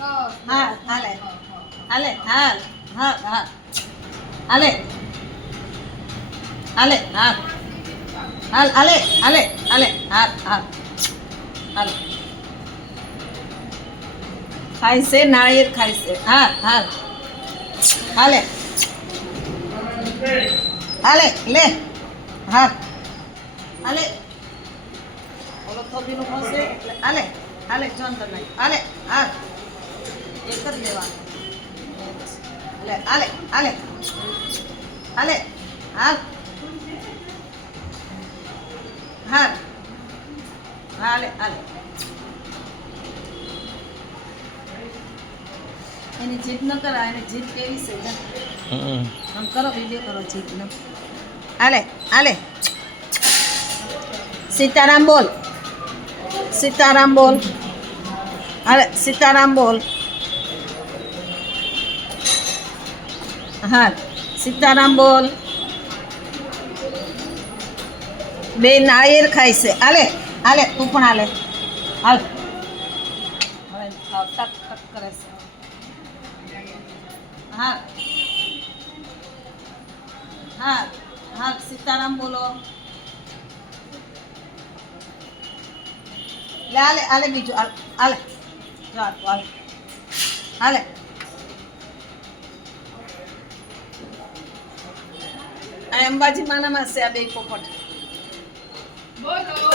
હા હાલે હાલે હાલ હા હા હાલે હાલે હા હાલ હાલે હાલે હાલે હાલ હાલ હાલ ખાય છે નાળિયેર ખાય છે હાલ હાલ હાલે હાલે લે હાલ હાલે ઓલો થોબીનું ખસે એટલે હાલે હાલે જોન તો નહીં હાલે હાલ એક જ લેવાનું એટલે હાલે હાલે હાલે હાલ હાલ હાલે હાલે એની જીત ન કરા એને જીત કેવી છે આમ કરો વિડીયો કરો જીતનો હાલે હાલે સીતારામ બોલ સીતારામ બોલ હાલે સીતારામ બોલ હા સીતારામ બોલ બે નાળિયેર ખાય છે હાલે હાલે તું પણ હાલે હાલ હવે ટક ટક કરે છે હા હા હા સીતારામ બોલો લે હાલે હાલે બીજું હાલ હાલે જો હાલ હાલે અંબાજી માનામાં છે આ બે પોપટ બોલો